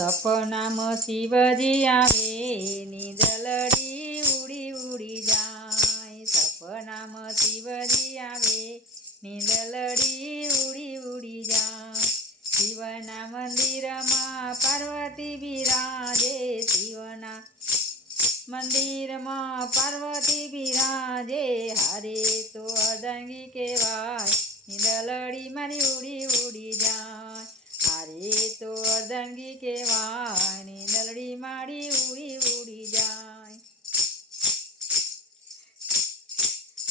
સપનામાં શિવજી આવે નીંદલડી ઉડી ઉડી જાય. સપનામાં શિવજી આવે નીંદલડી ઉડી ઉડી જાય. શિવના મંદિરમાં પાર્વતી બિરાજે. શિવના મંદિરમાં પાર્વતી બિરાજે. હારે તો અર્ધાંગી કહેવાય નીંદલડી મારી ઉડી ઉડી જાય. હારે તો અર્ધાંગી કહેવાય નીંદલડી મારી ઉડી ઉડી જાય.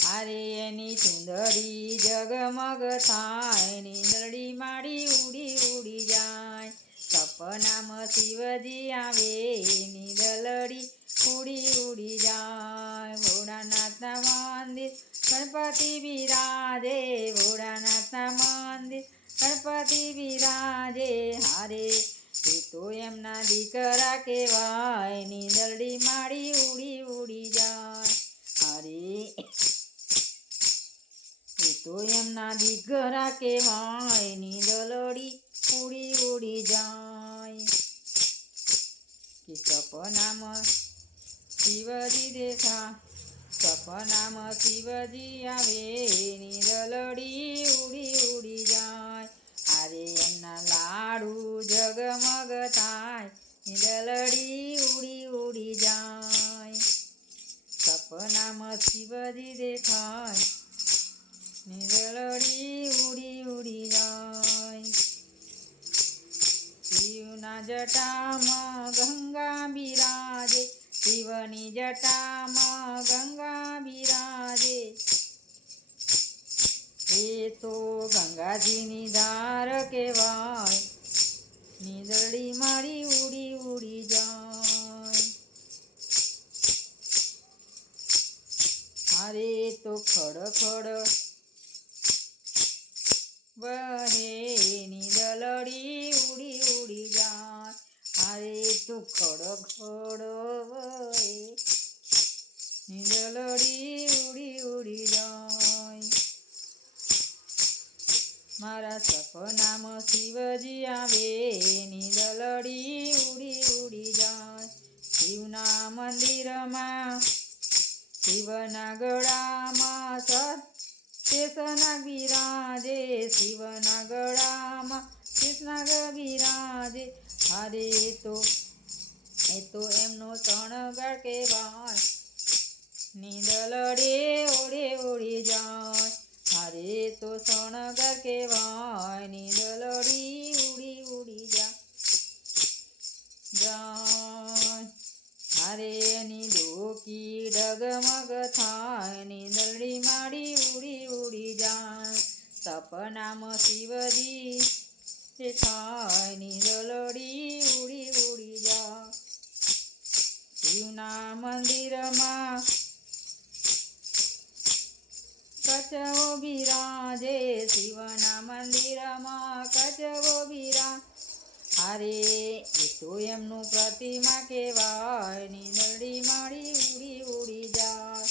હારે એની ચુંદડી જગમગ થાય નીંદલડી મારી ઉડી ઉડી જાય. સપનામાં શિવજી આવે નીંદલડી ઉડી ઉડી જાય. ભોળાનાથના મંદિર ગણપતિ બિરાજે. ભોળાનાથના મંદિર ગણપતિ બિરાજે. હારે એ તો એમના દીકરા કહેવાય નીંદલડી મારી ઉડી ઉડી જાય. હારે એ તો એમના દીકરા કહેવાય નીંદલડી ઉડી ઉડી જાય. કે સપનામાં શિવજી દેખા. સપનામાં શિવજી આવે નીંદલડી ઉડી ઉડી જાય. હારે એમના લાડુ જગમગ થાય નીંદલડી ઉડી ઉડી જાય. સપનામાં શિવજી દેખાય નીંદલડી ઉડી ઉડી જાય. શિવના જટામાં ગંગા બિરાજે. શિવની જટામાં ગંગા બિરાજે. એ તો ગંગાજીની ધાર કહેવાય નીંદલડી મારી ઉડી ઉડી જાય. હારે તો ખડ ખડ વહે નીંદલડી ઉડી ઉડી જાય. હારે તો ખડ ખડ વહે નીંદલડી ઉડી ઉડી જાય. મારા સપનામાં શિવજી આવે નીંદલડી ઉડી ઉડી જાય. શિવના મંદિરમાં શિવના ગળામાં શેષનાગ બિરાજે. શિવના ગળામાં શેષનાગ બિરાજે. હારે એ તો એમનો શણગાર કહેવાય નીંદલડે ઓળે ઓળી જાય. હારે તો શણગાર કહેવાય નીંદલડી ઉડી ઉડી જાય. હારે એની ડોકી ડગમગ થાય નીંદલડી મારી ઉડી ઉડી જાય. સપનામાં શિવજી દેખાય નીંદલડી ઉડી ઉડી જાય. શિવના મંદિરમાં કચવો બિરાજે. શિવના મંદિરમાં કચવો બિરાજે. હારે એ તો એમનું પ્રતિમા કહેવાય નીંદલડી મારી ઉડી ઉડી જાય.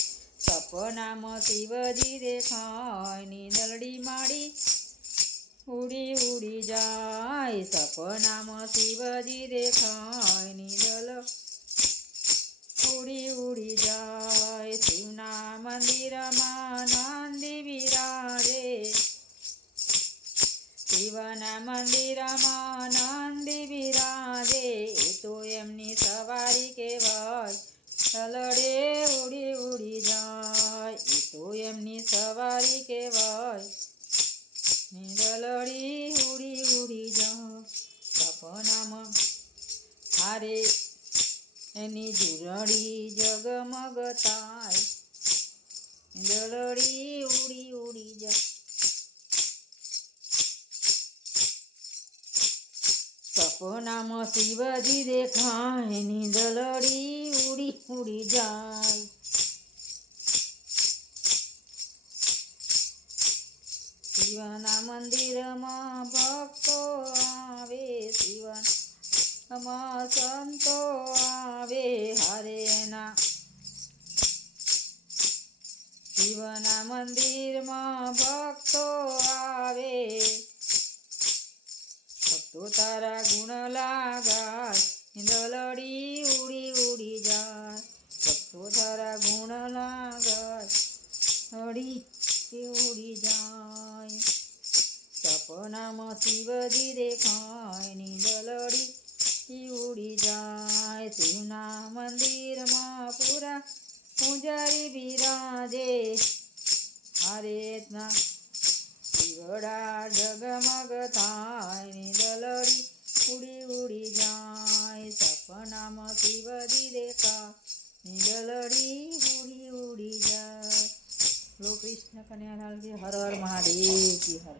સપનામાં શિવજી દેખાય નીંદલડી મારી ઉડી ઉડી જાય. સપનામાં શિવજી દેખાય નીંદલ ઉડી ઉડી જાય. શિવના મંદિરમાં નંદી બિરાજે. શિવના મંદિરમાં નંદી બિરાજે. એ તો એમની સવારી કહેવાય નીંદલડે ઉડી ઉડી જાય. એ તો એમની સવારી કહેવાય નીંદલડી ઉડી ઉડી જાય. સપનામાં હારે એની ઝૂલડી જગમગ થાય નીંદલડી ઉડી ઉડી જાય. સપનામાં શિવજી દેખાય નીંદલડી ઉડી ઉડી જાય. શિવના મંદિરમાં ભક્તો આવે. શિવના સંતો આવે. હારે એના શિવના મંદિરમાં ભક્તો આવે. ભક્તો તારા ગુણ લાગાય દલડી ઉડી ઉડી જાય સપ્તોધરા ગુણ લાગાય હળી ઉડી જાય સપનામાં શિવજી દેખાય ની દલડી ઉડી જાય શિવના મંદિરમાં પૂરા પૂજારી બિરાજે હારેતના શિવડા જગમગ થાય ની દલડી ઉડી ઉડી જાય સપનામાં શિવજી દેખાય ની દલડી ઉડી ઉડી જાય. બોલો કૃષ્ણ કનૈયાલાલ કી હર હર મહાદેવ કી હર.